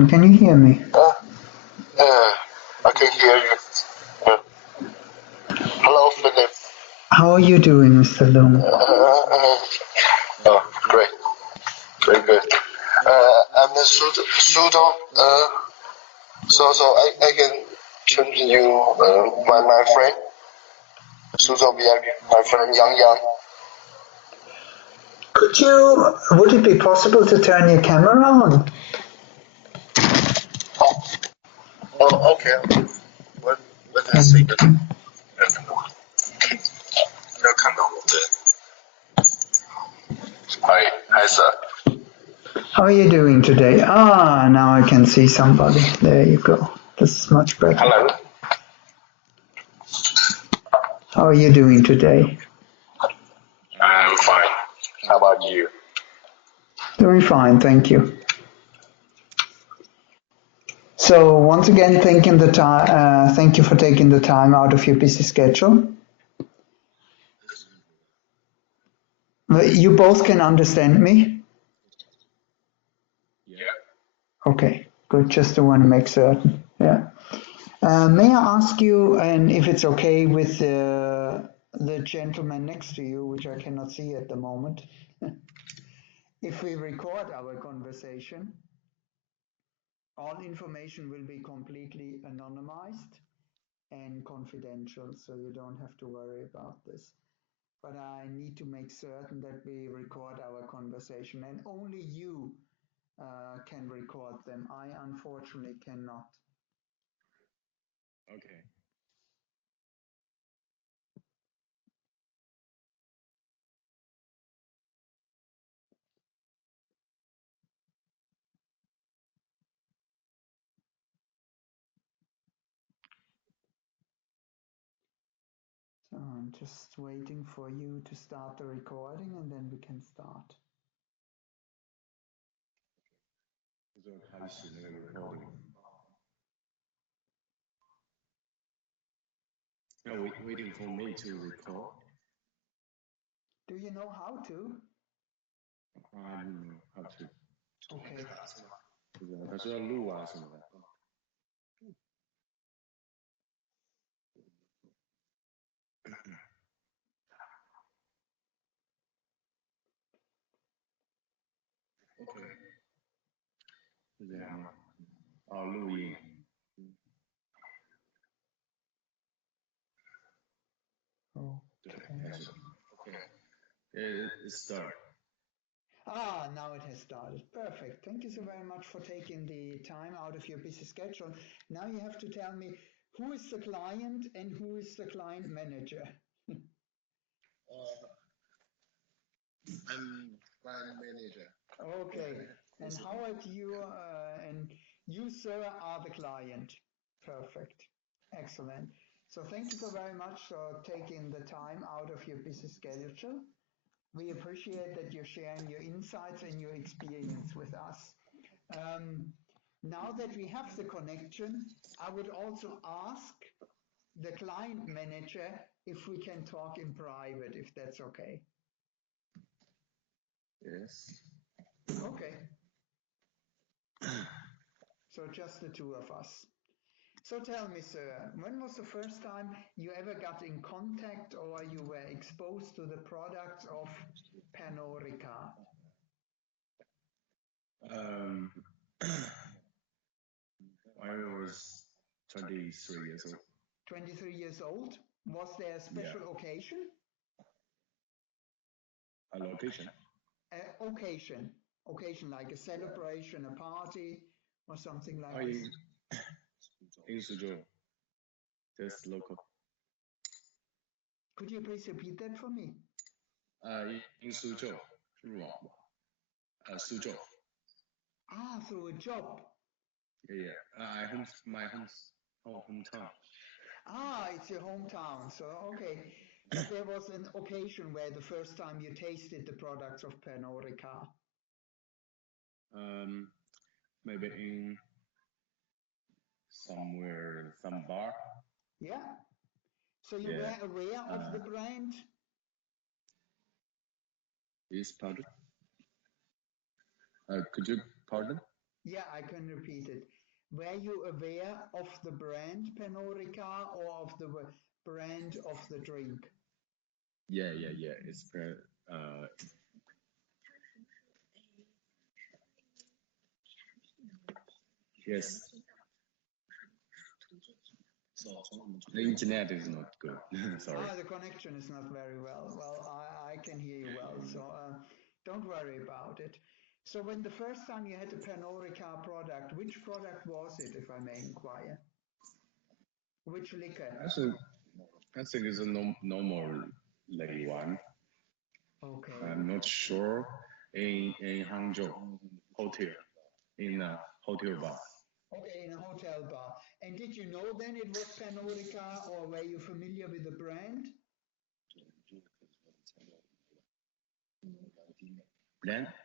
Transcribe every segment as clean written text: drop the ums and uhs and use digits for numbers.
phone. Can you hear me? I can hear you. Hello, Philip. How are you doing, Mr. Luong? Great. Very good. I'm the Sudo. So I can turn to you, my friend. Sudo VIP, my friend Yang. Would it be possible to turn your camera on? Oh, okay. Let us see. 要看到我的。Hi, sir. How are you doing today? Ah, now I can see somebody. There you go. This is much better. Hello. How are you doing today? I'm fine. How about you? Doing fine, thank you. So once again, thank you for taking the time out of your busy schedule. You both can understand me? Yeah. Okay, good. Just to want to make certain. Yeah. May I ask you, and if it's okay with the gentleman next to you, which I cannot see at the moment, if we record our conversation, all information will be completely anonymized and confidential, so you don't have to worry about this. But I need to make certain that we record our conversation, and only you can record them. I unfortunately cannot. Okay. So I'm just waiting for you to start the recording, and then we can start. 就开始那个 recording。Now waiting for me to record. Do you know how to? I don't know how to. Okay. 不知道他说要录啊什么的。OK，是这样吗？哦，录音。Oh. 对，开始。OK， it start. Ah, now it has started. Perfect. Thank you so very much for taking the time out of your busy schedule. Now you have to tell me who is the client and who is the client manager. I'm client manager. Okay. And Howard, you, sir, are the client. Perfect. Excellent. So thank you so very much for taking the time out of your busy schedule. We appreciate that you're sharing your insights and your experience with us. Now that we have the connection, I would also ask the client manager if we can talk in private, if that's okay. Yes. Okay. So just the two of us. So tell me, sir, when was the first time you ever got in contact or you were exposed to the products of Pernod Ricard? I was 23 years old. 23 years old? Was there a special occasion? A location? Occasion like a celebration, a party, or something like this? In Suzhou, just local. Could you please repeat that for me? In Suzhou, Luong. Suzhou. Ah, through a job. Yeah. My hometown. Ah, it's your hometown. So, okay. But there was an occasion where the first time you tasted the products of Pernod Ricard. Maybe in somewhere, some bar. Yeah. So you were aware of the brand? Yes, pardon. Could you pardon? Yeah, I can repeat it. Were you aware of the brand Pernod Ricard or of the brand of the drink? Yeah. It's yes. The internet is not good. Sorry. The connection is not very well. Well, I can hear you well, so don't worry about it. So when the first time you had a Pernod Ricard product, which product was it, if I may inquire? Which liquor? I think it's a normal like one. Okay. I'm not sure. In Hangzhou hotel, in a hotel bar. Okay, in a hotel bar. And did you know then it was Pernod Ricard, or were you familiar with the brand? Brand.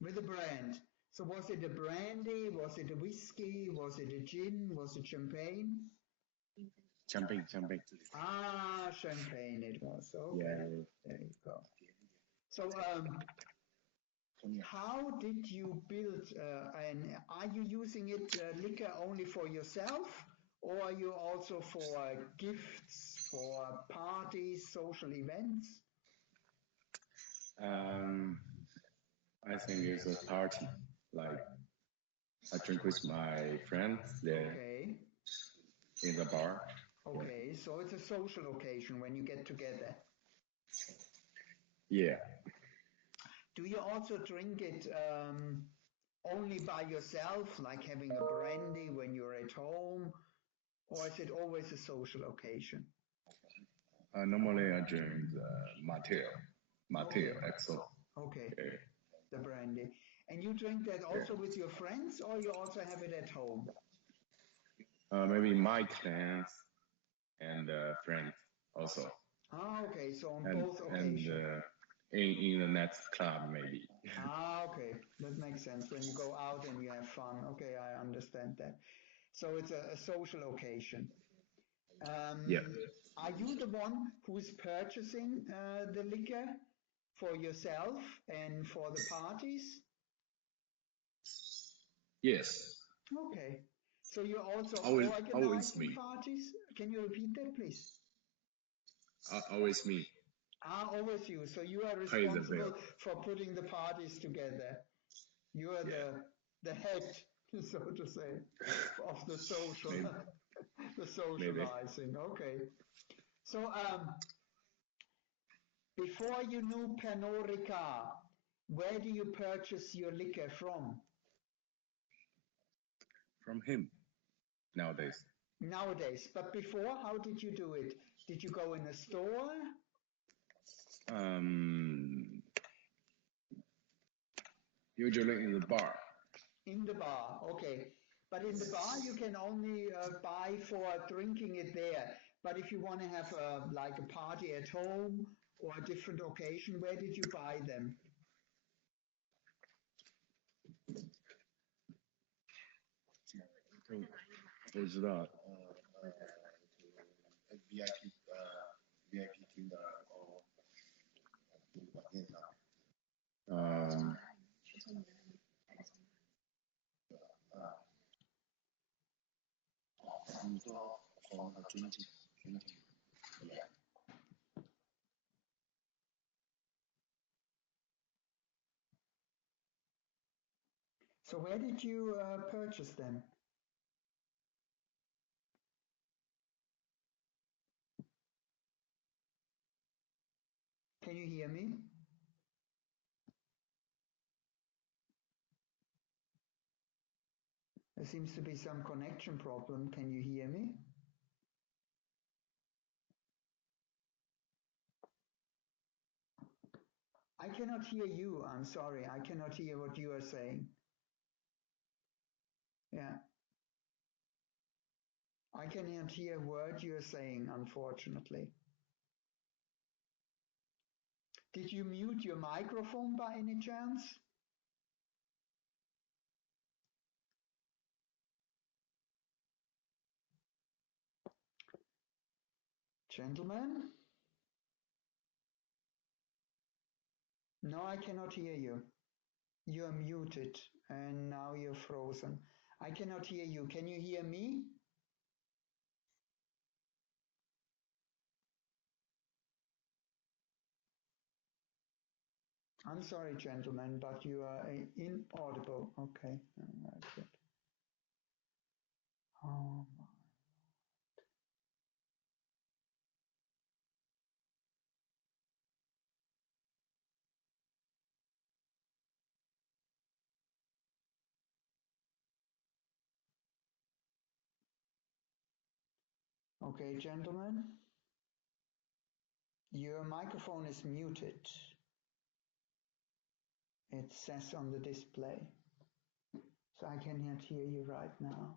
With the brand. So was it a brandy? Was it a whiskey? Was it a gin? Was it champagne? Champagne. Ah, champagne it was. Okay, Yeah. there you go. So, how did you build, and are you using it liquor only for yourself, or are you also for gifts, for parties, social events? I think it's a party. Like I drink with my friends there Okay, in the bar. okay, so it's a social occasion when you get together. Yeah. Do you also drink it only by yourself, like having a brandy when you're at home, or is it always a social occasion? Normally I drink Mateo Okay, XO. okay, Yeah. the brandy. And you drink that also with your friends, or you also have it at home? Maybe my clans and friends also. Ah, okay, so on And both occasions. in the next club maybe. Ah, okay, that makes sense. When you go out and you have fun. Okay, I understand that. So it's a social occasion. Yeah. Are you the one who is purchasing the liquor for yourself and for the parties? Yes. Okay. So you're also Always organizing me. parties? Can you repeat that, please? Always me. Ah, always you. So you are Pay the responsible bill. for putting the parties together. You are Yeah. the head, so to say, of the social, Maybe. the Maybe. socializing. Okay. So before you knew Pernod Ricard, where do you purchase your liquor from? From him nowadays. Nowadays, but before, how did you do it? Did you go in a store? Usually in the bar. In the bar, okay. But in the bar, you can only buy for drinking it there. But if you want to have like a party at home or a different occasion, where did you buy them? Um, So where did you purchase them? Can you hear me? There seems to be some connection problem. Can you hear me? I cannot hear you. I'm sorry. I cannot hear what you are saying. Yeah. I cannot hear a word you're saying, unfortunately. Did you mute your microphone by any chance? Gentlemen? No, I cannot hear you. You're muted and now you're frozen. I cannot hear you. Can you hear me? I'm sorry, gentlemen, but you are inaudible. Okay, that's it. Oh, my. Okay, gentlemen, your microphone is muted. It says on the display, so I cannot hear you right now.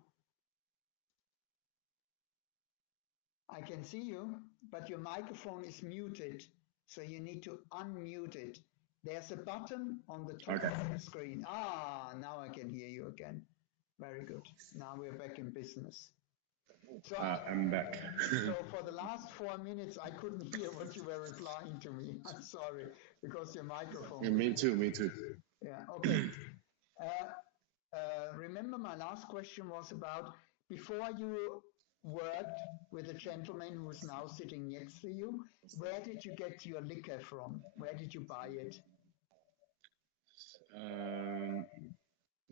I can see you, but your microphone is muted, so you need to unmute it. There's a button on the top of the screen. Now I can hear you again. Very good. Now we're back in business. So I'm back. So for the last 4 minutes, I couldn't hear what you were replying to me. I'm sorry, because your microphone. Me too. Yeah, okay. Remember my last question was about before you worked with a gentleman who is now sitting next to you, where did you get your liquor from? Where did you buy it?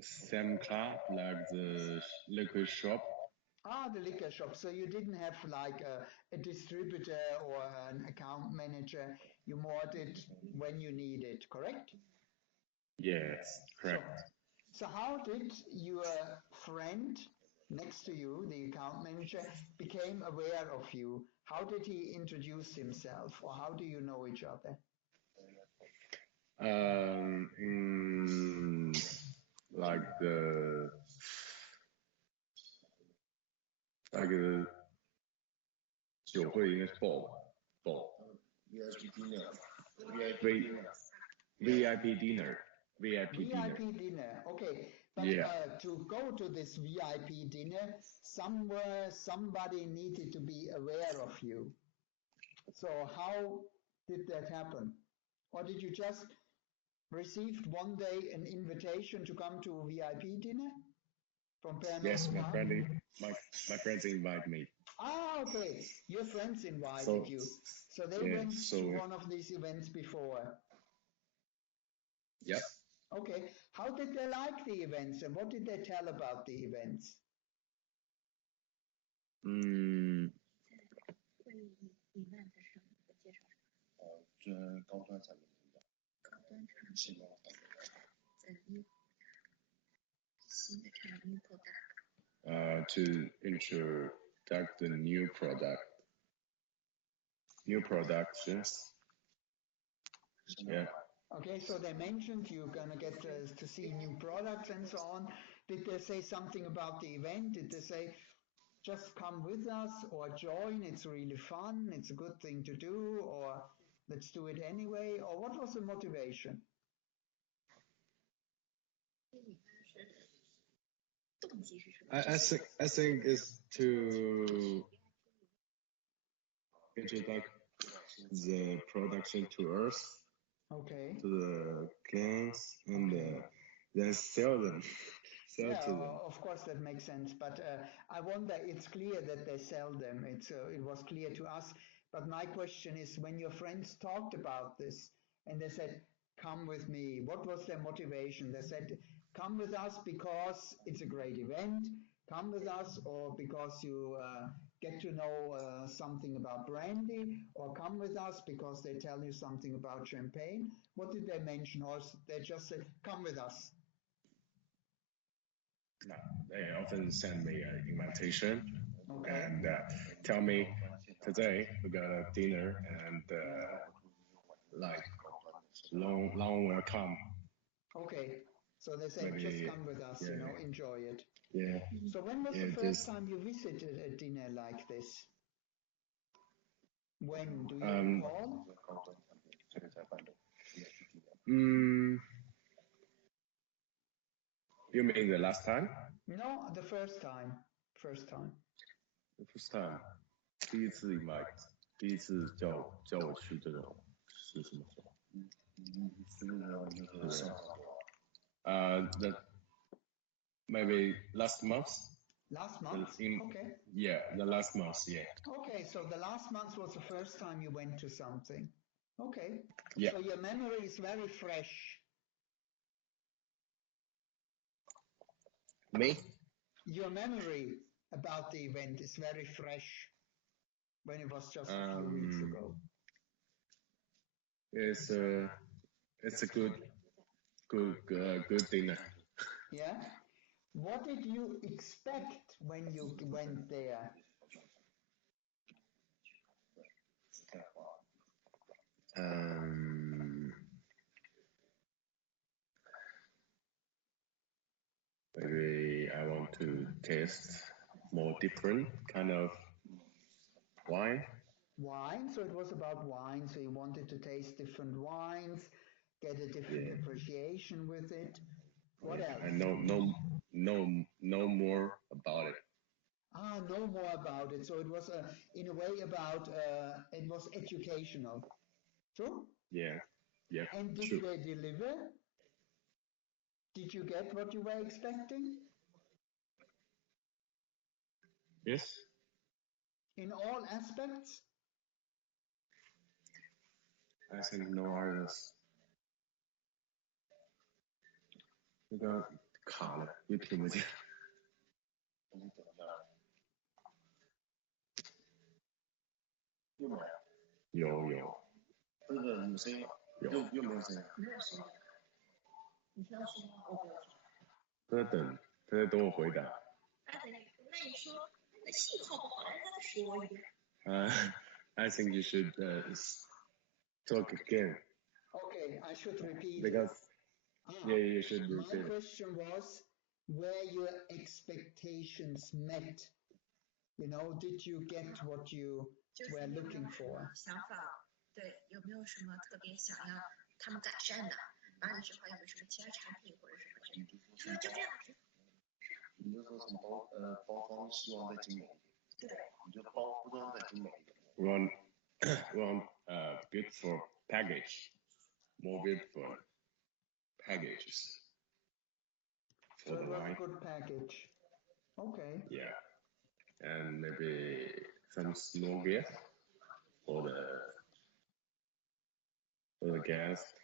Same car, like the liquor shop. The liquor shop. So you didn't have like a distributor or an account manager. You bought it when you need it, correct? Yes, correct. So how did your friend next to you, the account manager, became aware of you? How did he introduce himself, or how do you know each other? In like the 酒会应该是 ball VIP dinner VIP dinner, okay. But yeah to go to this VIP dinner, somebody needed to be aware of you. So how did that happen? Or did you just received one day an invitation to come to a VIP dinner from yes Pernod my friends invite me Okay. Your friends invited you. So they yeah went to one of these events before. yep Okay. How did they like the events and what did they tell about the events? mm, ，to introduce the new productions. Yeah. Okay, so they mentioned you're going to get to see new products and so on. Did they say something about the event? Did they say, just come with us or join? It's really fun. It's a good thing to do, or let's do it anyway. Or what was the motivation? I think it's to introduce the production to us, Okay. to the clients, and then sell them. Sell to them. Of course that makes sense, but I wonder, it's clear that they sell them. It was clear to us, but my question is, when your friends talked about this and they said, come with me, what was their motivation? They said, come with us because it's a great event, come with us or because you get to know something about brandy, or come with us because they tell you something about champagne. What did they mention? Or they just said, come with us? No, they often send me an invitation Okay. and tell me today we got a dinner and like long will come. Okay. So they said, just Maybe come with us, yeah enjoy it. yeah So when was the yeah first just time you visited a dinner like this? When? Do you recall? mm, you mean the last time? No, the first time. First time. The first time. 第一次叫我去这种是什么时候？ The maybe last month. Last month? Okay. Yeah, the last month, yeah. Okay, so the last month was the first time you went to something. Okay. Yeah. So your memory is very fresh. Me? Your memory about the event is very fresh when it was just a few weeks ago. It's a good dinner. Yeah. What did you expect when you went there? Maybe I want to taste more different kind of wine. Wine, so it was about wine, so you wanted to taste different wines, get a different appreciation with it. What else? I know more about it. Know more about it. So it was in a way about it was educational. True? Yeah. And did they deliver? Did you get what you were expecting? Yes. In all aspects? I think no others. 那个卡了，又听不见。有没有？有。这个有声音吗？有没有声音？没有声音。你听到声音吗？我没有。他在等我回答。那你说信号不好，让他再说一遍。I think you should talk again. Okay, I should repeat because yeah, you should repeat. My question was, were your expectations met? You know, did you get what you were looking for? 想法对，有没有什么特别想要他们改善的？哪里这块有没有什么其他产品或者什么之类的？就这样子。你就说什么包装希望再精美一点，对，你就包装再精美一点。We want beautiful package, more beautiful packages. So it was a good package. Okay. Yeah, and maybe some small gift for the guest.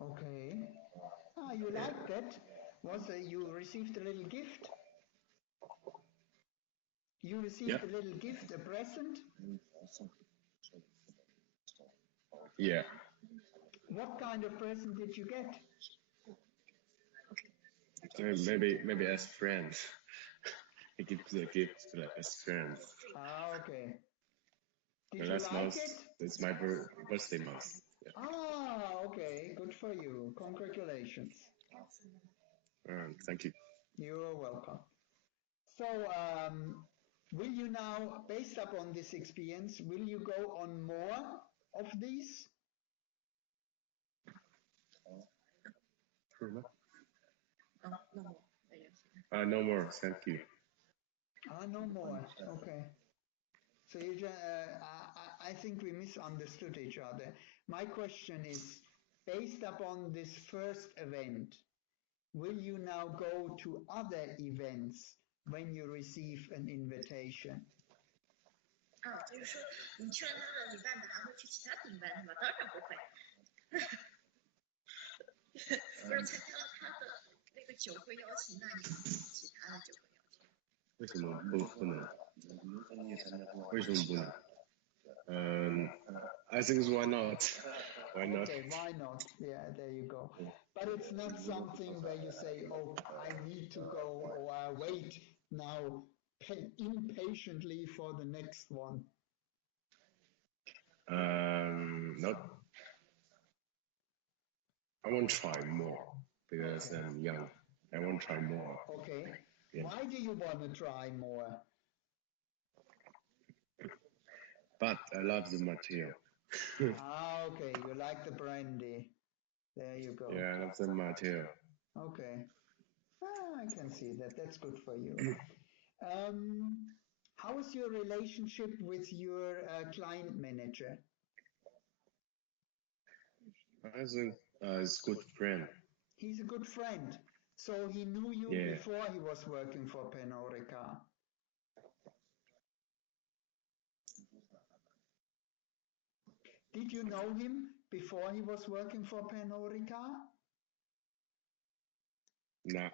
Okay. You liked that? You received a little gift? You received a little gift, a present? Yeah. What kind of present did you get? Maybe as friends. He gives the gift as friends. Okay. Did you like it? It's my birthday month. Yeah. Okay. Good for you. Congratulations. Thank you. You're welcome. So, will you now, based upon this experience, will you go on more of these? No more. Thank you. No more. Okay. So I think we misunderstood each other. My question is, based upon this first event, will you now go to other events when you receive an invitation? 就是说你去了他的 event， 还会去其他的 event 吗？当然不会。不是参加了他的那个酒会邀请，那你其他的酒会邀请？为什么不能？为什么不能？I think why not? Why not? Okay, why not? Yeah, there you go. But it's not something where you say, oh, I need to go, or I wait now impatiently for the next one. Nope. I want to try more because I'm young. I want to try more. Okay. Yeah. Why do you want to try more? But I love the material. Okay. You like the brandy. There you go. Yeah, I love the material. Okay. I can see that. That's good for you. How is your relationship with your client manager? I think it's good friend. He's a good friend. So he knew you Yeah. before he was working for Pernod Ricard. Did you know him before he was working for Pernod Ricard? No,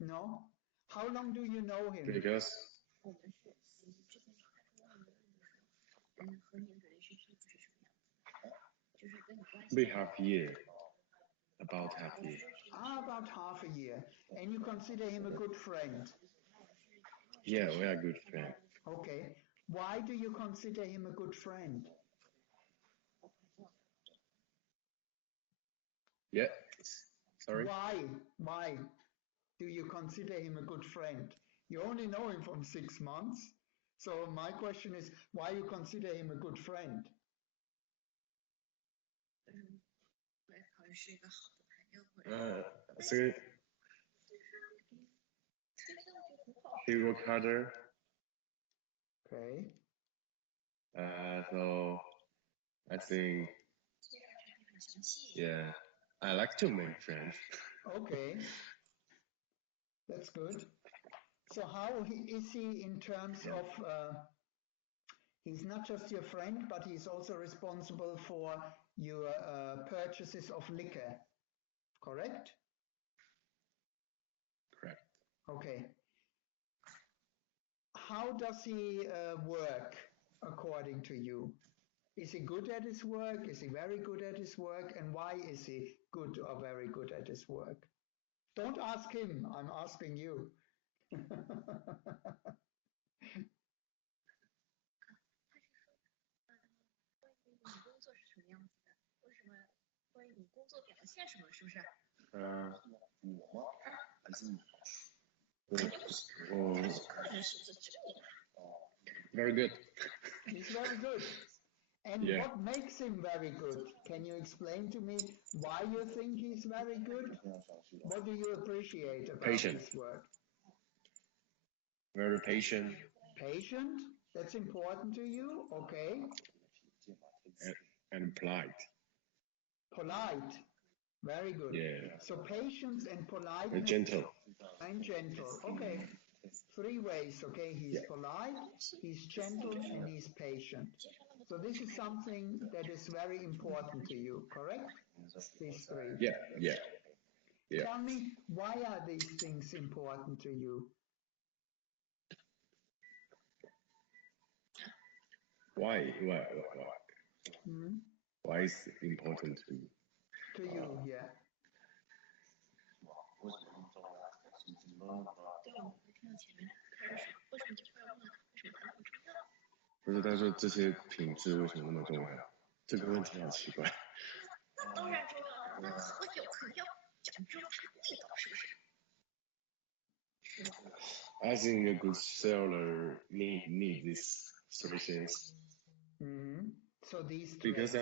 No? How long do you know him? because 我们是之前查出外面的时候，和你的 relationship 是什么样子的？就是跟你关系。 we have year, about half year. About half a year. And you consider him a good friend? Yeah, we are good friends. Okay. Why do you consider him a good friend? Yeah, sorry. Why do you consider him a good friend? You only know him from 6 months. So my question is, why you consider him a good friend? 好像是一个好的朋友，或者 So he work harder. Okay. So I think, 介绍产品很详细。 yeah, I like to make friends. Okay. That's good. So how is he in terms of, he's not just your friend, but he's also responsible for your purchases of liquor, correct? Correct. Okay. How does he work according to you? Is he good at his work? Is he very good at his work? And why is he good or very good at his work? Don't ask him, I'm asking you. 关于你工作是什么样子的？为什么？关于你工作表现什么？是不是？我还是你？个人素质这么好。 Very good. He's very good. And Yeah. what makes him very good? Can you explain to me why you think he's very good? What do you appreciate about Patient. his work? Very patient Patient? That's important to you? Okay. and polite. Polite? Very good. Yeah. So patience and And politeness. gentle. And gentle. Okay. 3 ways. Okay. He's polite, he's gentle, and he's patient. So this is something that is very important to you, correct? These 3. Yeah, yeah, yeah. Tell me, why are these things important to you? Why? Hmm? Why is it important to you? To you, yeah. 对，我没听到前面开始说，为什么突然问为什么它那么重要？不是，他说这些品质为什么那么重要？这个问题好奇怪。那当然重要了，那喝酒肯定要讲究它的味道，是不是？ I think a good seller need these 3 things. Hmm. So these 3. Because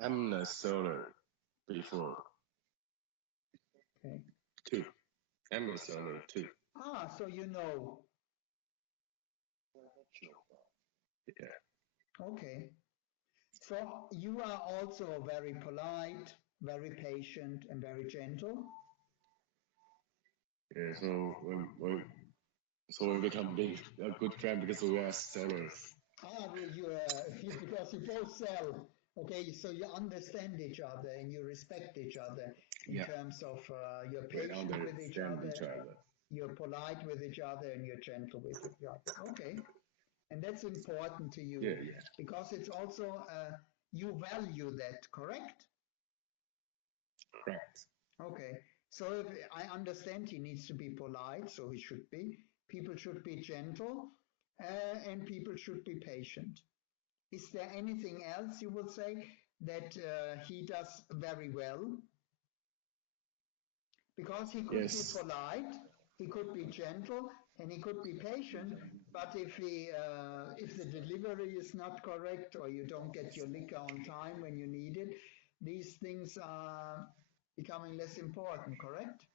I'm a seller before. Okay. Too. I'm a seller too. Ah, so you know. Yeah. Okay. So you are also very polite, very patient, and very gentle. Yeah. So we become a good friend because we are sellers. Ah, because you both sell. Okay, so you understand each other and you respect each other in Yeah. terms of you're We patient with each understand each other, other. you're polite with each other, and you're gentle with each other. Okay, and that's important to you Yeah. because it's also you value that, correct? Correct. Okay, so if I understand he needs to be polite, so he should be. People should be gentle, and people should be patient. Is there anything else you would say that he does very well? Because he could Yes. be polite, he could be gentle, and he could be patient. But if the delivery is not correct, or you don't get your liquor on time when you need it, these things are becoming less important. Correct?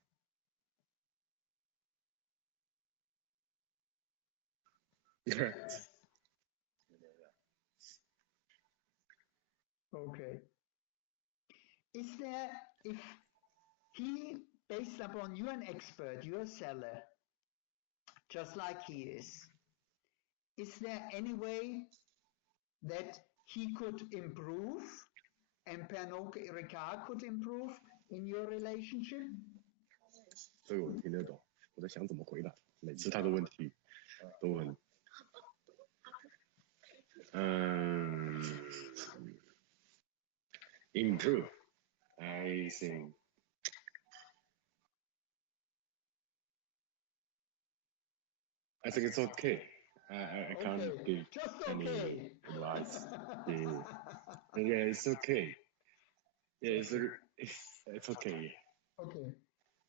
Correct. Okay. Is there if he, based upon you're an expert, you're a seller, just like he is there any way that he could improve and Pernod Ricard could improve in your relationship? 这个我听得懂，我在想怎么回答。每次他的问题都很improve. I think it's okay. I can't give just any okay. advice. Yeah, it's okay. Yeah, it's okay. Okay.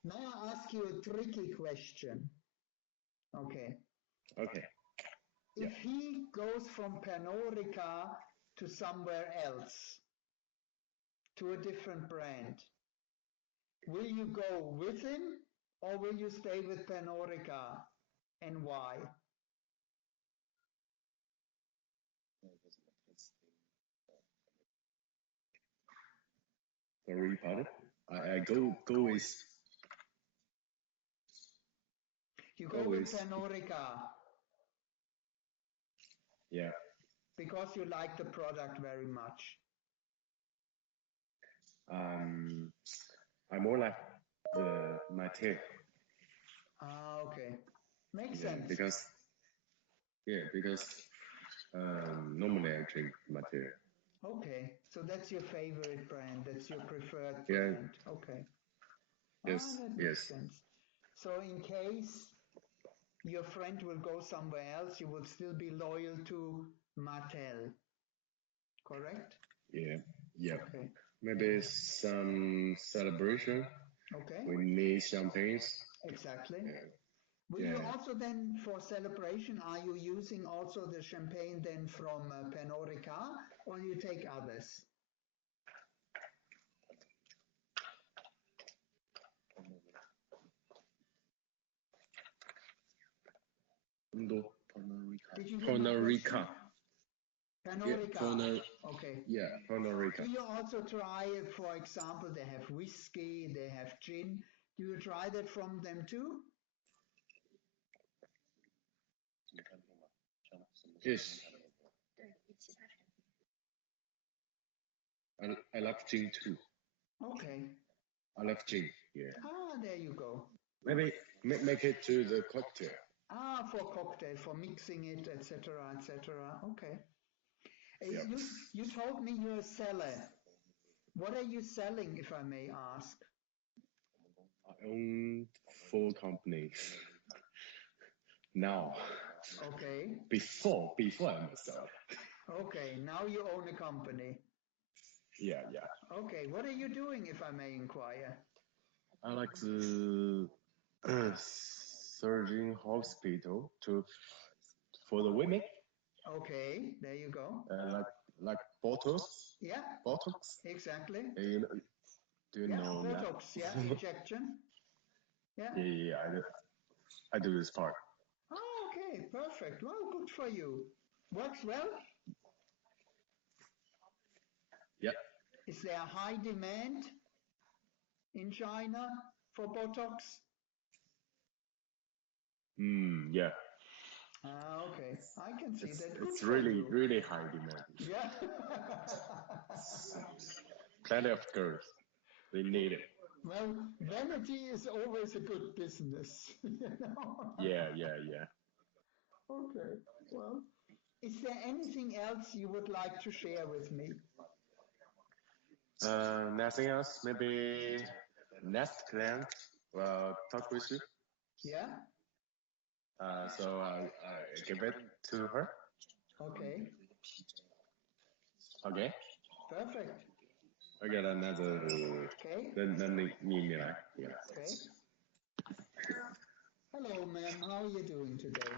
Now I ask you a tricky question. Okay. Okay. If he goes from Pernod Ricard to somewhere else, to a different brand, will you go with him or will you stay with Pernod Ricard, and why? Sorry, pardon. I go with. You go with Pernod Ricard. Yeah. Because you like the product very much. I more like the Mate. Okay. Makes Yeah, sense. because normally I drink Mate. Okay, so that's your favorite brand. That's your preferred brand. Okay. Yes. That makes sense. So in case your friend will go somewhere else, you will still be loyal to Martell, correct? Yeah. Okay. Maybe some celebration. Okay. We need champagnes. Exactly. Yeah. Will you also then, for celebration, are you using also the champagne then from Pernod Ricard, or you take others? Did you hear Pernod my Ricard. question? Pernod Ricard. Okay. Yeah, Pernod Ricard. Do you also try, for example, they have whiskey, they have gin. Do you try that from them too? Yes. I love gin too. Okay. I love gin. Yeah. There you go. Maybe make it to the cocktail. For cocktail, for mixing it, etc., etc. Okay. Yeah. You told me you're a seller. What are you selling, if I may ask? I own 4 companies now. Okay. Before I'm a seller. Okay, now you own a company. Yeah. Okay, what are you doing, if I may inquire? I like the surgeon hospital for the women. Okay, there you go. Like Botox. Yeah. Botox. Exactly. Do you know Botox, that? injection. Yeah. Yeah. I do this part. Okay, perfect. Well, good for you. Works well? Yep. Is there a high demand in China for Botox? Yeah. Okay, I can see that. It's really high demand. Yeah. Plenty of girls. They need it. Well, vanity is always a good business. Yeah. Okay, well, is there anything else you would like to share with me? Nothing else. Maybe next client will talk with you. Yeah. So I give it to her. Okay. Okay. Perfect. I got another. Okay. Yeah. Okay. Hello, ma'am. How are you doing today?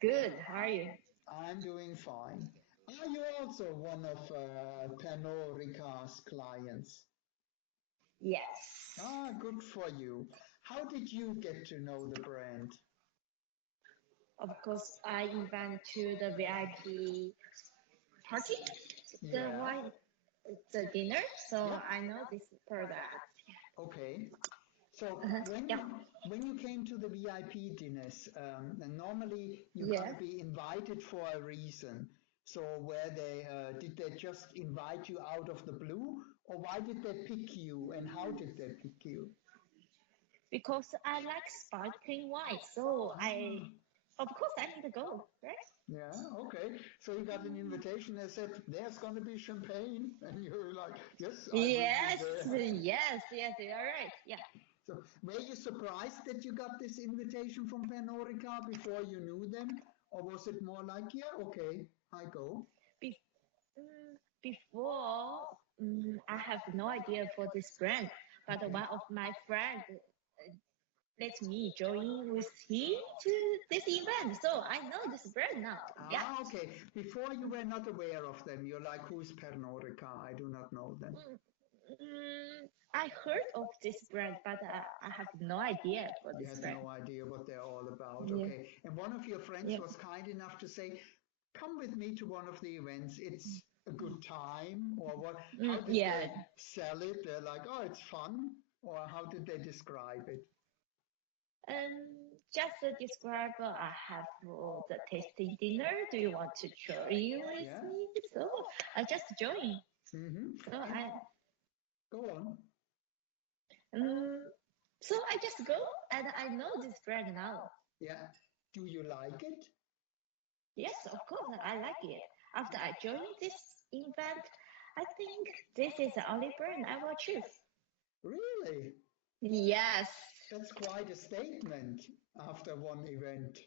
Good. How are you? I'm doing fine. Are you also one of Pernod Ricard's clients? Yes. Good for you. How did you get to know the brand? Of course, I went to the VIP party. the dinner, so I know this product. Okay. So Yeah. when you came to the VIP dinners, and normally you're Yes. gonna be invited for a reason. So where they did they just invite you out of the blue, or why did they pick you, and how did they pick you? Because I like sparkling wine, so of course, I need to go, right? Yeah, okay. So you got an invitation. They said there's gonna be champagne, and you're like, yes, I will be Yes, there. yes, you're right. Yeah. So were you surprised that you got this invitation from Pernod Ricard before you knew them, or was it more like, yeah, okay, I go? Be- Before, I have no idea for this brand, but Okay. one of my friends let me join with him to this event, so I know this brand now. Yeah. Ah, okay. Before you were not aware of them. You're like, who's Pernod Ricard? I do not know them. I heard of this brand, but I have no idea for You this had brand. no idea what they're all about. Yeah. Okay. And one of your friends Yeah. was kind enough to say, come with me to one of the events. It's a good time. Or what? How did Yeah. they sell it? They're like, oh, it's fun. Or how did they describe it? Just to describe, I have the tasting dinner. Do you want to join with Yeah. me? So I just joined. Mm-hmm. So And go on. um, so I just go, and I know this brand now. Yeah. Do you like it? Yes, of course, I like it. After I joined this event, I think this is the only brand I will choose. Really? Yes, That's quite a statement after one event.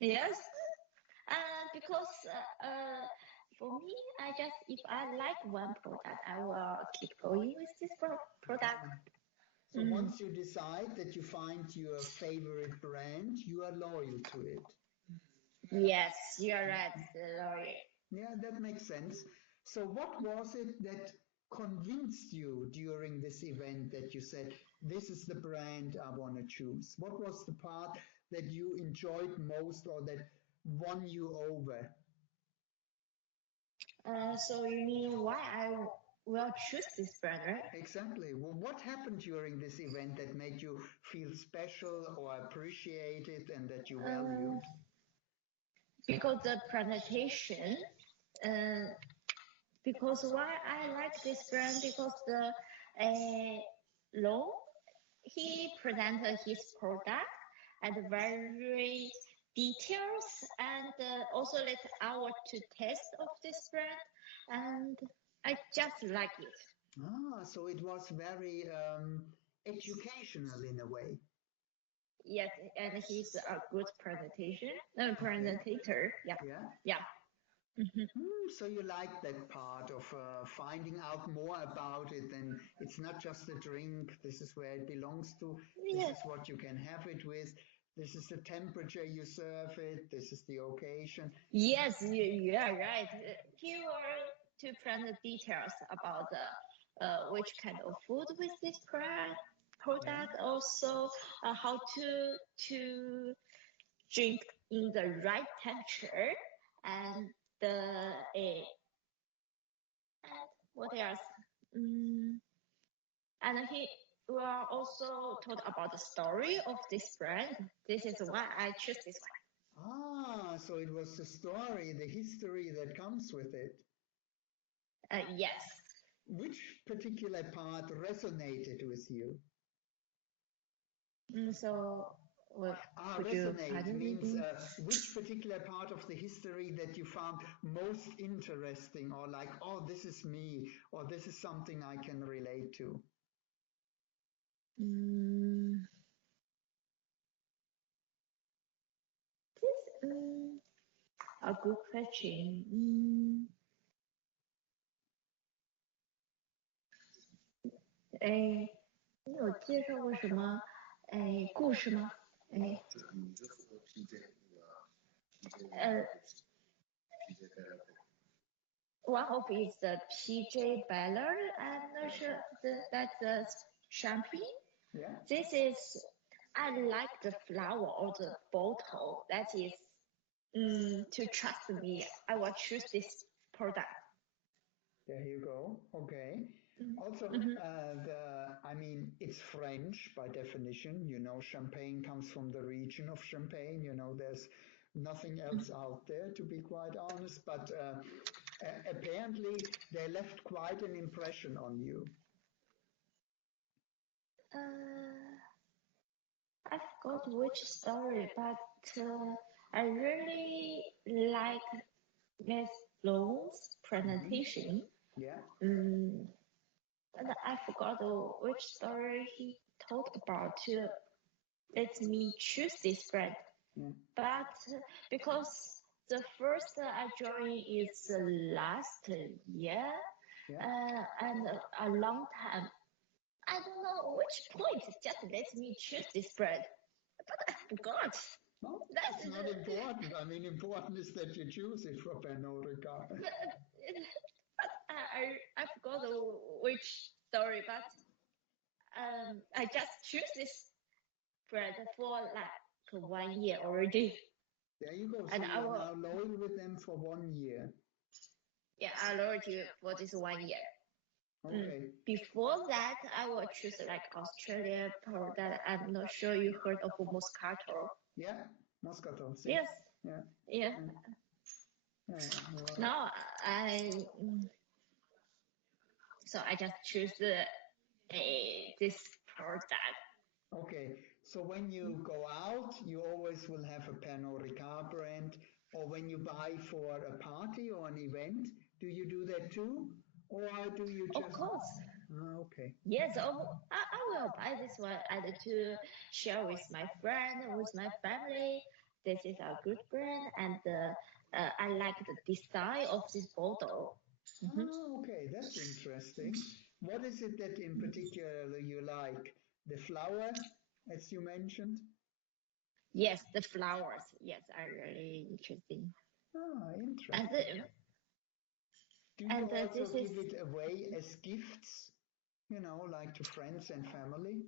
yes. Because for me, I just if I like one product, I will keep going with this product. So once you decide that you find your favorite brand, you are loyal to it. Yes, you're right, Lori. Yeah, that makes sense. So what was it that convinced you during this event that you said, this is the brand I want to choose? What was the part that you enjoyed most or that won you over? So you mean why I will choose this brand, right? Exactly. Well, what happened during this event that made you feel special or appreciated and that you valued? Because the presentation, uh, because why I like this brand because the Long he presented his product and very details and also let our to taste of this brand and I just like it. Ah, so it was very educational in a way. Yes, and he's a good Okay. presentator. Yeah, Yeah. yeah. So you like that part of finding out more about it, and it's not just a drink. This is where it belongs to. This Yes, is what you can have it with. This is the temperature you serve it. This is the occasion. yes, you are right. He will to present details about the which kind of food with this Yeah. product, also how to drink in the right temperature and the and what else? Mm, and he will also told about the story of this brand. This is why I choose this Ah, so it was the story, the history that comes with it. one. Yes. Which particular part resonated with you? So, well, could you Resonate pardon means me? which particular part of the history that you found most interesting, or like, oh, this is me, or this is something I can relate to. Mm, this a good question.哎，你有介绍过什么故事吗？哎，你就说 PJ 那个 PJ 呃 PJ 带来配，，one of is the PJ Ballard and that's the champagne. Yeah. This is I like the flower or the bottle. That is to trust me. I will choose this product. There you go. Okay. Also, I mean, it's French by definition. You know, champagne comes from the region of Champagne. You know, there's nothing else out there, to be quite honest. But apparently, they left quite an impression on you. I forgot which story, but I really like Miss Luong's presentation. Yeah. And I forgot which story he told about to let me choose this brand. But because the first I joined is last year, and a long time. I don't know which point just let me choose this brand, but I forgot. Well, that's not important. I mean, important is that you choose it for Pernod Ricard. But I forgot which story, but I just choose this brand for like 1 year already. There you go. So And you're now loyal with them for 1 year. Yeah, I loyalty for this 1 year. Okay. Before that, I will choose like Australia product. I'm not sure you heard of Moscato. Yeah, Moscato. See? Yes. Yeah. Yeah. Well, Now so I just choose this product. Okay, so when you go out, you always will have a Pernod Ricard brand, or when you buy for a party or an event, do you do that too? Or do you just... Of course. Okay. Yes, I will buy this one and to share with my friend, with my family. This is a good brand, and I like the design of this bottle. Okay, that's interesting. What is it that in particular you like? The flower, as you mentioned? Yes, the flowers. Yes, are really interesting. Interesting. Do you also this give is it away as gifts, you know, like to friends and family?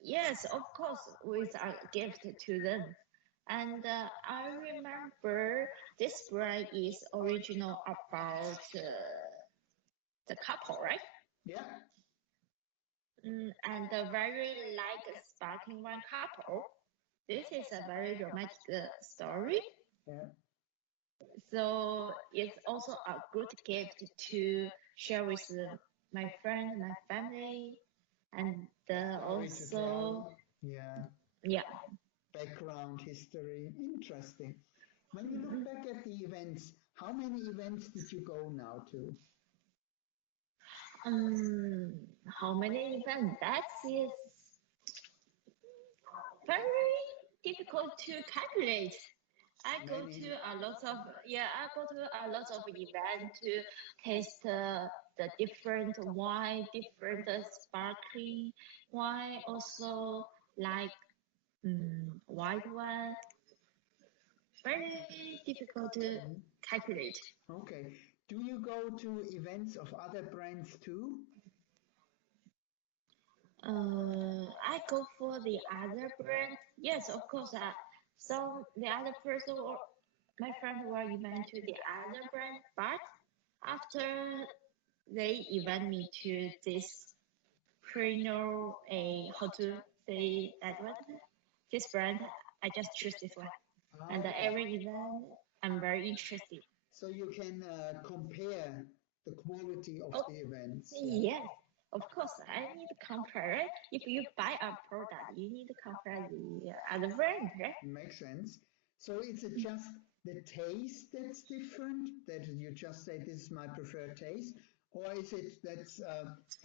yes, of course, with a gift to them. And I remember this brand is original about the couple, right? Yeah. And very like a sparkling wine couple. This is a very romantic story. Yeah. So it's also a good gift to share with my friend, my family, and also yeah, background history. Interesting. When you look back at the events, how many events did you go now to? How many events? That is very difficult to calculate. I go to a lot of events to taste the different wine, different sparkling wine, also like white wine. Very difficult to calculate. Okay. Do you go to events of other brands too? I go for the other brand. Yes, of course. So the other person or my friend were event to the other brand, but after they event me to this premium, how to say that one? This brand, I just choose this one. And every event, I'm very interested. So you can compare the quality of the events. Yes, of course, I need to compare, right? If you buy a product, you need to compare the other brand, right? Makes sense. So is it just the taste that's different, that you just say this is my preferred taste, or is it that's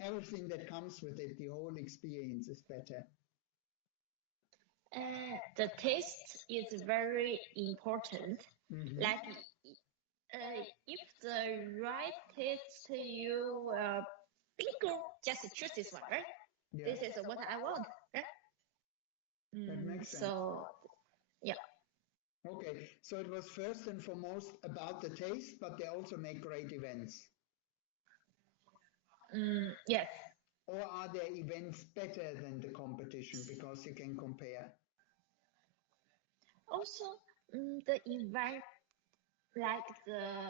everything that comes with it, the whole experience is better? The taste is very important. Like if the right taste you bingo, just choose this one, right? This is what I want, right? That makes sense. So, yeah. Okay, so it was first and foremost about the taste, but they also make great events. Yes. Or are there events better than the competition because you can compare? Also, the event like the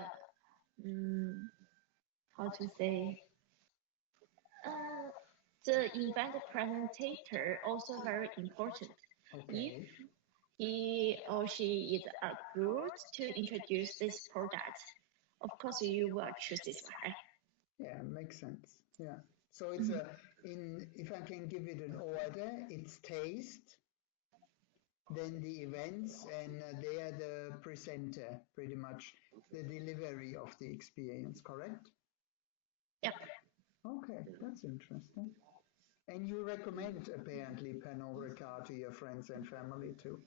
how to say, the event presenter also very important. Okay. If he or she is good to introduce this product, of course you will choose this one, right? Yeah, makes sense. Yeah. So it's if I can give it an order, it's taste, then the events, and they are the presenter, pretty much the delivery of the experience, correct? Yep. Okay, that's interesting. And you recommend apparently Pernod Ricard to your friends and family too?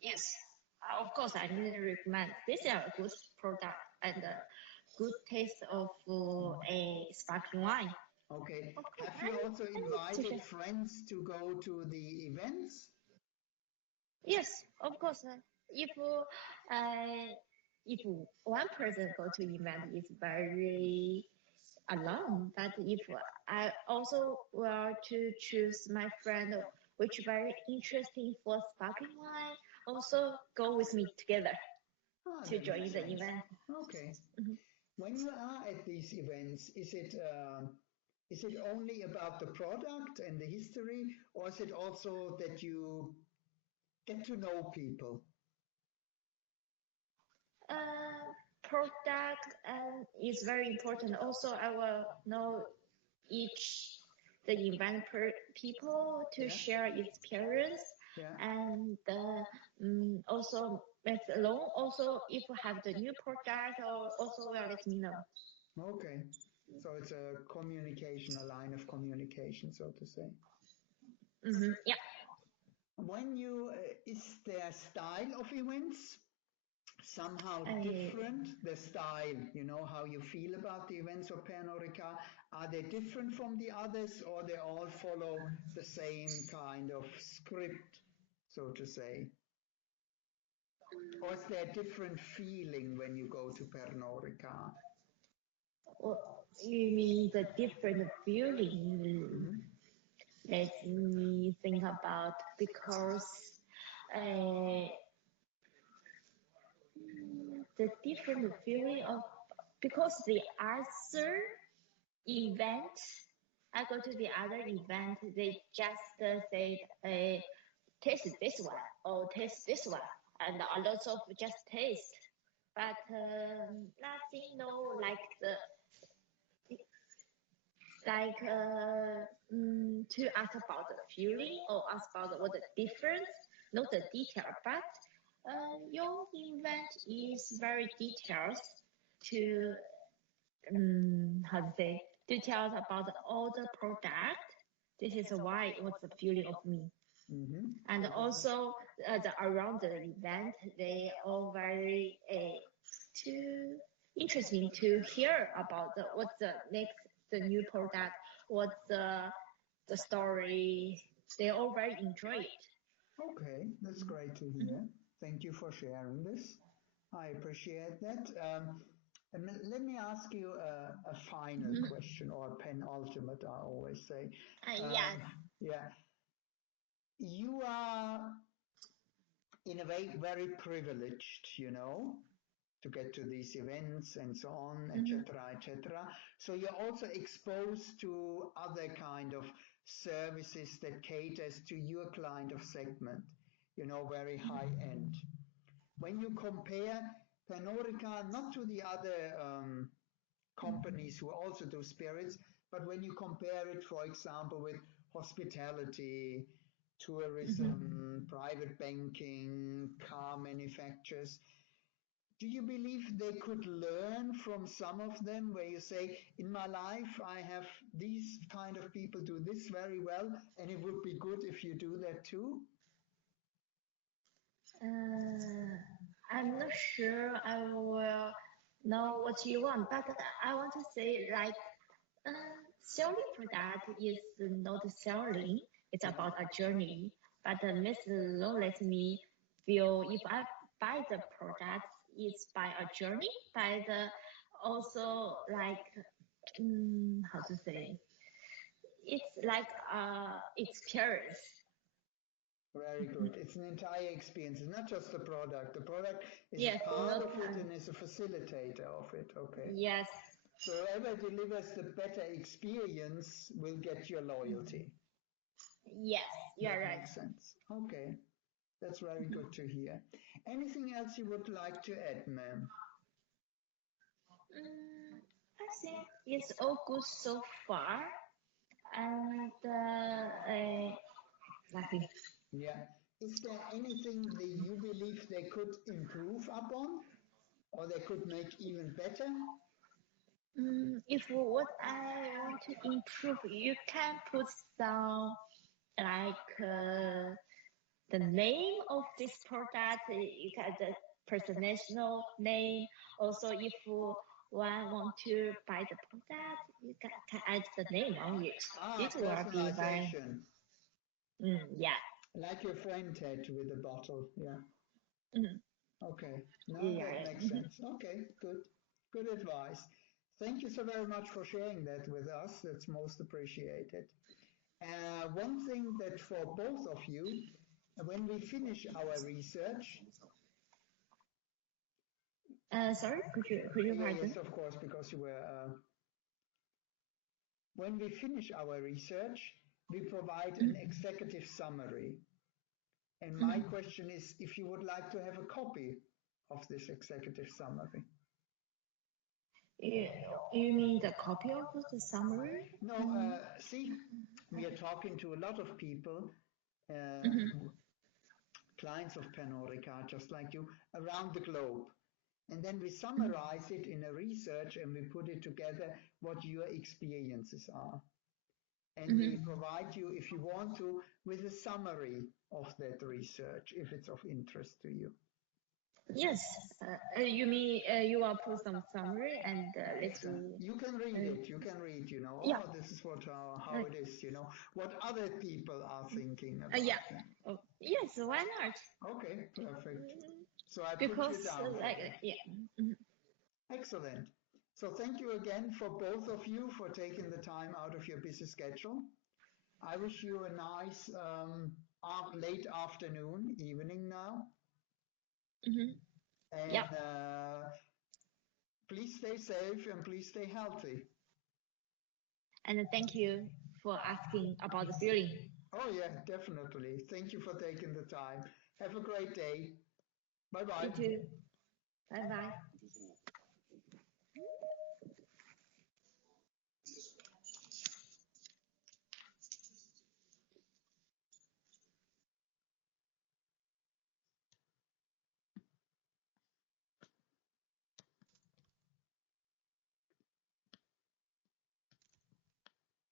Yes. Of course, I need to recommend. This is a good product and a good taste of a sparkling wine. Okay. Okay, Have you also I invited suggest. friends to go to the events? Yes, of course. If one person go to event, it's very alone. But if I also were to choose my friend, which very interesting for sparkling wine, also go with me together Ah, to that join makes the sense. event. Okay. Mhm. When you are at these events, is it only about the product and the history, or is it also that you get to know people? Product is very important. Also, I will know each the event people to Yeah. share experience Yeah. and also let alone also if you have the new product or also will let me know. Okay. So it's a communication, a line of communication, so to say. Yeah. When you, is their style of events somehow I different? The style, you know, how you feel about the events of Pernod Ricard, are they different from the others, or they all follow the same kind of script, so to say? Or is there a different feeling when you go to Pernod Ricard? you mean the different feeling? Let me think about because uh, the different feeling of because the other event I go to the other event they just say taste this one or taste this one and a lot of just taste but nothing no like the like to ask about the feeling or ask about what the difference, not the detail, but your event is very detailed to how to say details about all the product. This is why what's the feeling of me. And also the around the event, they all very too interesting to hear about what's the next the new product, what's the story. They all very enjoy it. Okay, that's great to hear. Thank you for sharing this. I appreciate that. And let me ask you a final question, or a penultimate, I always say. Yes. Yeah, you are in a way very privileged, you know, to get to these events and so on, etc., etc. So you're also exposed to other kind of services that caters to your kind of segment, you know, very high end. When you compare Pernod Ricard not to the other companies who also do spirits, but when you compare it, for example, with hospitality, tourism, private banking, car manufacturers, do you believe they could learn from some of them where you say, in my life, I have these kind of people do this very well, and it would be good if you do that too? I'm not sure I will know what you want, but I want to say like selling product is not selling, it's about a journey. But Miss Low let me feel if I buy the product, it's by a journey, by the also like how to say, it's like experience. Very good. It's an entire experience. It's not just the product. The product is a Yes, part not of it and is a facilitator of it. Okay. yes. So whoever delivers the better experience will get your loyalty. Yes, you are That right. makes sense. Okay, that's very good to hear. Anything else you would like to add, ma'am? I think it's all good so far, and nothing. Yeah. Is there anything that you believe they could improve upon, or they could make even better? If what I want to improve, you can put some like the name of this product. You can the personal name. Also, if one want to buy the product, you can add the name on it. It will be very Personalization. yeah. Like your friend had with the bottle. Yeah. Mm, Okay. No, yeah. that makes sense. Okay, good. Good advice. Thank you so very much for sharing that with us. That's most appreciated. One thing that for both of you, when we finish our research, Sorry, could you pardon? yes, of course, because you were. When we finish our research, we provide an executive summary. And my question is if you would like to have a copy of this executive summary. You mean the copy of the summary? No, see, we are talking to a lot of people, clients of Pernod Ricard, just like you, around the globe. And then we summarize it in a research and we put it together what your experiences are. And we provide you, if you want to, with a summary of that research, if it's of interest to you. Yes. You mean you will put some summary and let's see. You can read it. You can read, Yeah. oh, this is what how it is, what other people are thinking about. Yeah. Oh, yes, why not? Okay, perfect. So I Because put you down for that. yeah. Excellent. So thank you again for both of you for taking the time out of your busy schedule. I wish you a nice late afternoon, evening now. And please stay safe and please stay healthy. And thank you for asking about the feeling. Oh yeah, definitely. Thank you for taking the time. Have a great day. Bye-bye. You too. Bye-bye.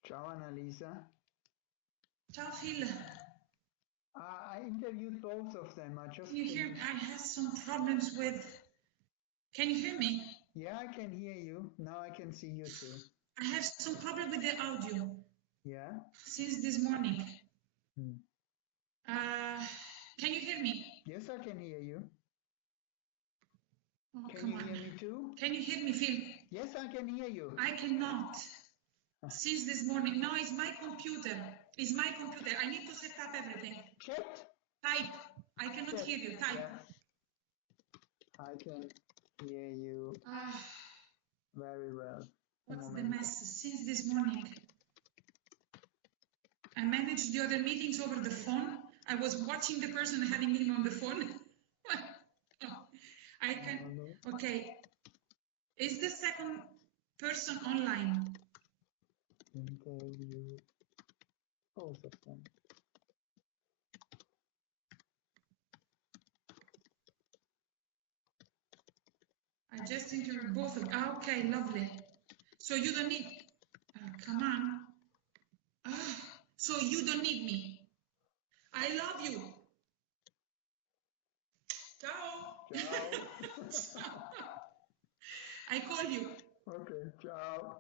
Ciao, Annalisa. Ciao, Phil. I interviewed both of them. I just Can you hear me? I have some problems with. Can you hear me? Yeah, I can hear you. Now I can see you too. I have some problem with the audio. Yeah? Since this morning. Hmm. Can you hear me? Yes, I can hear you. Oh, can come you on. hear me too? Can you hear me, Phil? Yes, I can hear you. I cannot. Since this morning. No, it's my computer. It's my computer. I need to set up everything. Chat? Type. I cannot hear you. Type. Yeah. I can hear you very well. What's the mess since this morning? I managed the other meetings over the phone. I was watching the person having meeting on the phone. I can. Okay. Is the second person online? Interview both of them. I just interviewed both of them. Okay, lovely. So you don't need. Come on. So you don't need me. I love you. Ciao. Ciao. I call you. Okay, ciao.